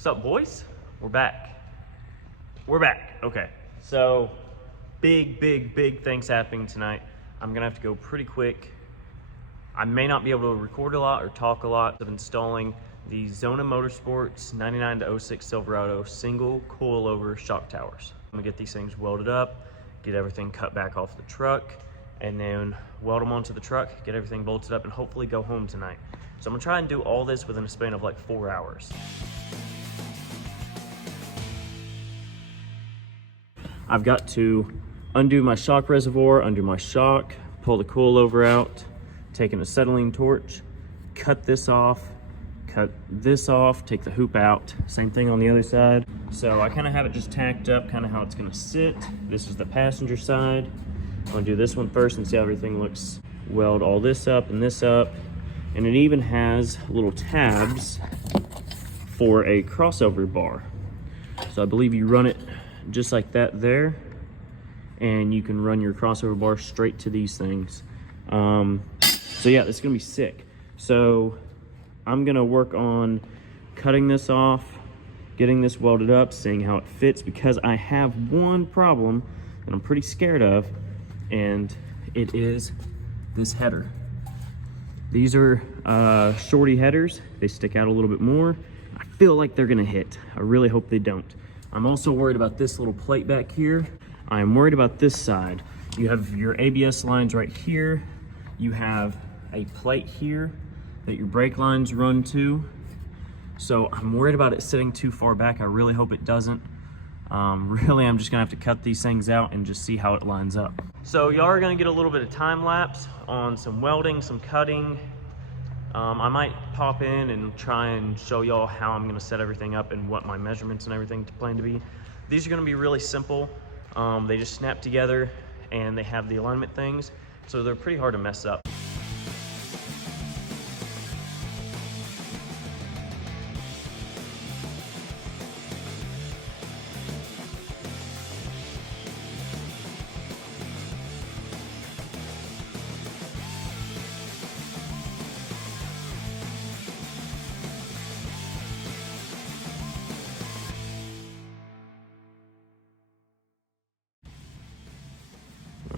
What's up, boys? We're back. Okay, so big things happening tonight. I'm gonna have to go pretty quick. I may not be able to record a lot or talk a lot of installing the Zona Motorsports 99 to 06 Silverado single coilover shock towers. I'm gonna get these things welded up, get everything cut back off the truck, and then weld them onto the truck, get everything bolted up, and hopefully go home tonight. So I'm gonna try and do all this within a span of like 4 hours. I've got to undo my shock reservoir, undo my shock, pull the coilover out, take an acetylene torch, cut this off, take the hoop out. Same thing on the other side. So I kind of have it just tacked up, kind of how it's gonna sit. This is the passenger side. I'm gonna do this one first and see how everything looks. Weld all this up and this up. And it even has little tabs for a crossover bar. So I believe you run it just like that there, and you can run your crossover bar straight to these things. So yeah, this is gonna be sick. So I'm gonna work on cutting this off, getting this welded up, seeing how it fits, because I have one problem that I'm pretty scared of, and it is this header. These are shorty headers. They stick out a little bit more. I feel like they're gonna hit. I really hope they don't. I'm also worried about this little plate back here. I'm worried about this side. You have your ABS lines right here. You have a plate here that your brake lines run to. So I'm worried about it sitting too far back. I really hope it doesn't. Really, I'm just gonna have to cut these things out and just see how it lines up. So y'all are gonna get a little bit of time lapse on some welding, some cutting. I might pop in and try and show y'all how I'm gonna set everything up and what my measurements and everything plan to be. These are gonna be really simple. They just snap together and they have the alignment things, so they're pretty hard to mess up.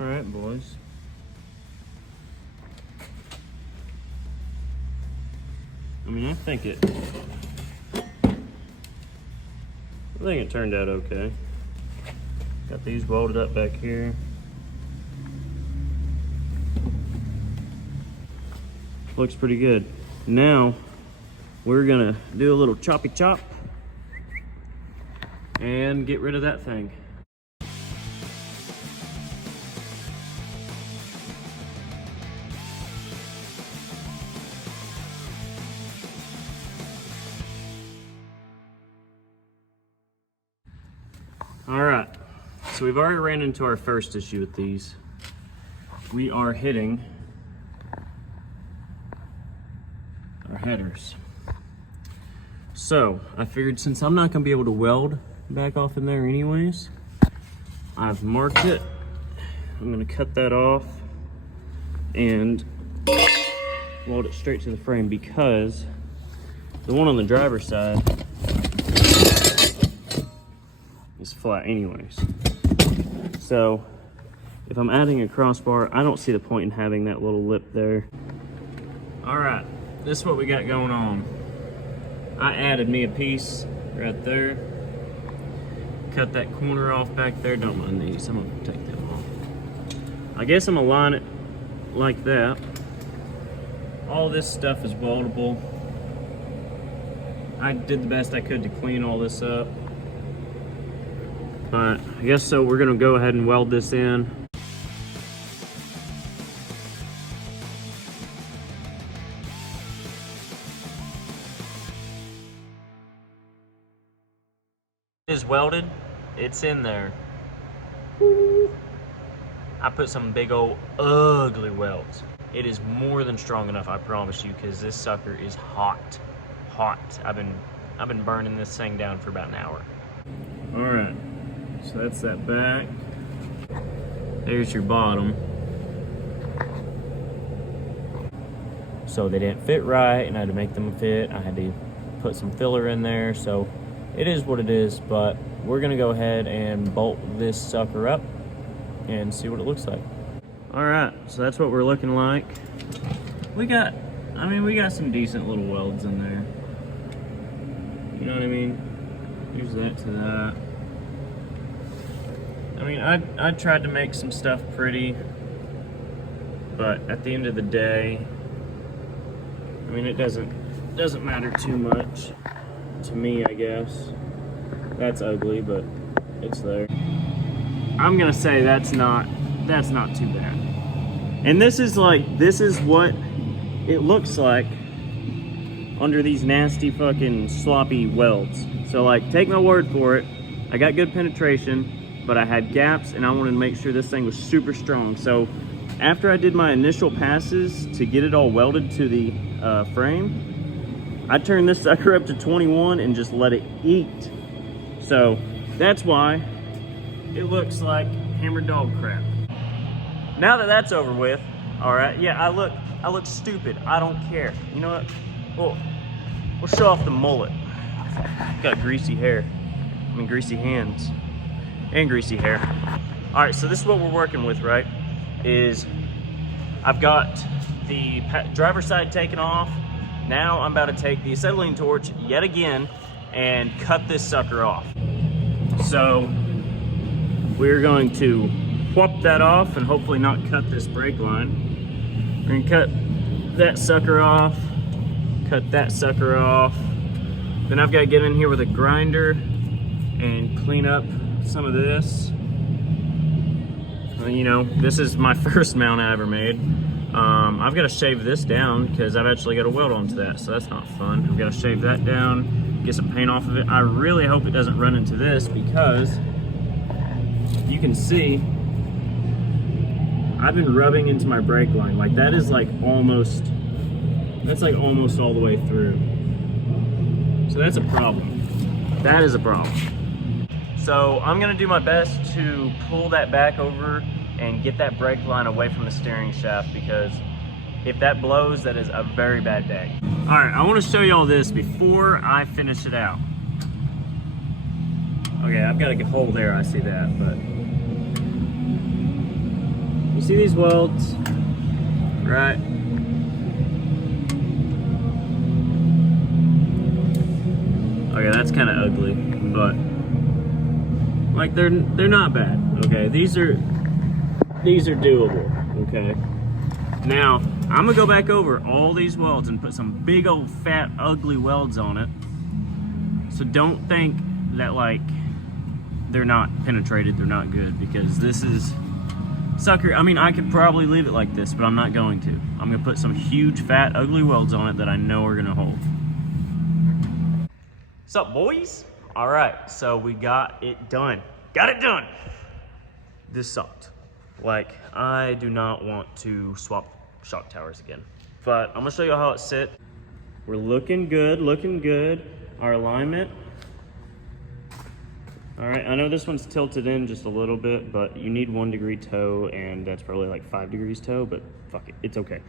All right, boys. I mean, I think it turned out okay. Got these welded up back here. Looks pretty good. Now, we're gonna do a little choppy chop and get rid of that thing. All right, so we've already ran into our first issue with these. We are hitting our headers. So I figured, since I'm not gonna be able to weld back off in there anyways, I've marked it. I'm gonna cut that off and weld it straight to the frame, because the one on the driver's side is flat anyways. So if I'm adding a crossbar, I don't see the point in having that little lip there. All right, this is what we got going on. I added me a piece right there. Cut that corner off back there. Don't mind these, I'm gonna take them off. I guess I'm gonna line it like that. All this stuff is weldable. I did the best I could to clean all this up. But I guess so, we're gonna go ahead and weld this in. It is welded, it's in there. I put some big old ugly welds. It is more than strong enough, I promise you, because this sucker is hot. I've been burning this thing down for about an hour. All right. So that's that back. There's your bottom. So they didn't fit right, and I had to make them fit. I had to put some filler in there. So it is what it is, but we're gonna go ahead and bolt this sucker up and see what it looks like. All right, so that's what we're looking like. We got some decent little welds in there. You know what I mean? Use that to that. I mean, I tried to make some stuff pretty, but at the end of the day, I mean, it doesn't matter too much to me, I guess. That's ugly, but it's there. I'm gonna say that's not too bad. And this is what it looks like under these nasty fucking sloppy welds. So like, take my word for it, I got good penetration, but I had gaps and I wanted to make sure this thing was super strong. So after I did my initial passes to get it all welded to the frame, I turned this sucker up to 21 and just let it eat. So that's why it looks like hammered dog crap. Now that that's over with, all right, yeah, I look stupid. I don't care. You know what? We'll show off the mullet. Got greasy hair. I mean, greasy hands and greasy hair. All right, so this is what we're working with, right? Is I've got the driver's side taken off. Now I'm about to take the acetylene torch yet again and cut this sucker off. So we're going to whop that off and hopefully not cut this brake line. We're gonna cut that sucker off, cut that sucker off. Then I've got to get in here with a grinder and clean up some of this. You know, this is my first mount I ever made. I've got to shave this down because I've actually got to weld onto that, so that's not fun. I've got to shave that down, get some paint off of it. I really hope it doesn't run into this because you can see I've been rubbing into my brake line. Like that is like almost all the way through. So that's a problem. That is a problem. So I'm gonna do my best to pull that back over and get that brake line away from the steering shaft, because if that blows, that is a very bad day. All right, I want to show you all this before I finish it out. Okay, I've got a hole there, I see that, but you see these welds, right? Okay, that's kind of ugly, but like they're not bad. Okay, these are doable. Okay, now I'm gonna go back over all these welds and put some big old fat ugly welds on it. So don't think that like they're not penetrated, they're not good, because this is sucker. I mean, I could probably leave it like this, but I'm not going to. I'm gonna put some huge fat ugly welds on it that I know are gonna hold. What's up, boys? All right, so we got it done. Got it done. This sucked. Like, I do not want to swap shock towers again, but I'm gonna show you how it sit. We're looking good, looking good. Our alignment. All right, I know this one's tilted in just a little bit, but you need 1 degree toe, and that's probably like 5 degrees toe, but fuck it, it's okay.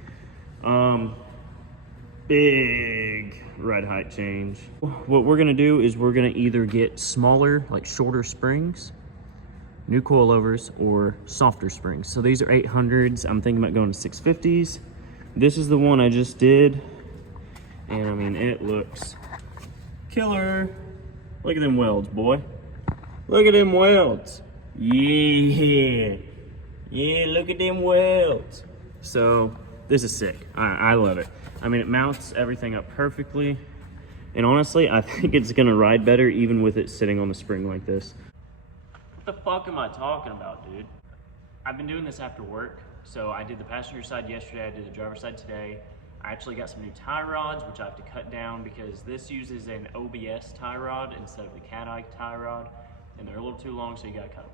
Big ride height change. What we're gonna do is we're gonna either get smaller, like shorter springs, new coilovers, or softer springs. So these are 800s. I'm thinking about going to 650s. This is the one I just did, and I mean, it looks killer. Look at them welds, boy. Look at them welds. Yeah. Yeah, look at them welds. So this is sick. I love it. I mean, it mounts everything up perfectly. And honestly, I think it's gonna ride better even with it sitting on the spring like this. What the fuck am I talking about, dude? I've been doing this after work. So I did the passenger side yesterday, I did the driver's side today. I actually got some new tie rods, which I have to cut down because this uses an OBS tie rod instead of the cat eye tie rod. And they're a little too long, so you gotta cut them.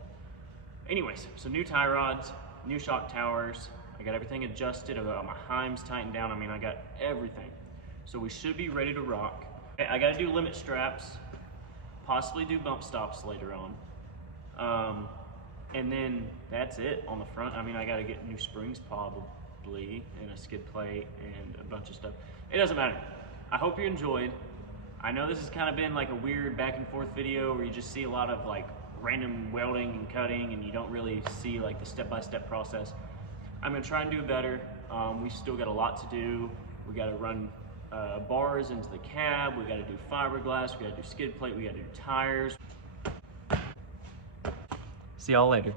Anyways, so new tie rods, new shock towers. I got everything adjusted. I got my heims tightened down. I mean, I got everything. So we should be ready to rock. I gotta do limit straps, possibly do bump stops later on. And then that's it on the front. I mean, I gotta get new springs probably, and a skid plate, and a bunch of stuff. It doesn't matter. I hope you enjoyed. I know this has kind of been like a weird back and forth video where you just see a lot of like random welding and cutting and you don't really see like the step-by-step process. I'm gonna try and do better. We still got a lot to do. We gotta run bars into the cab, we gotta do fiberglass, we gotta do skid plate, we gotta do tires. See y'all later.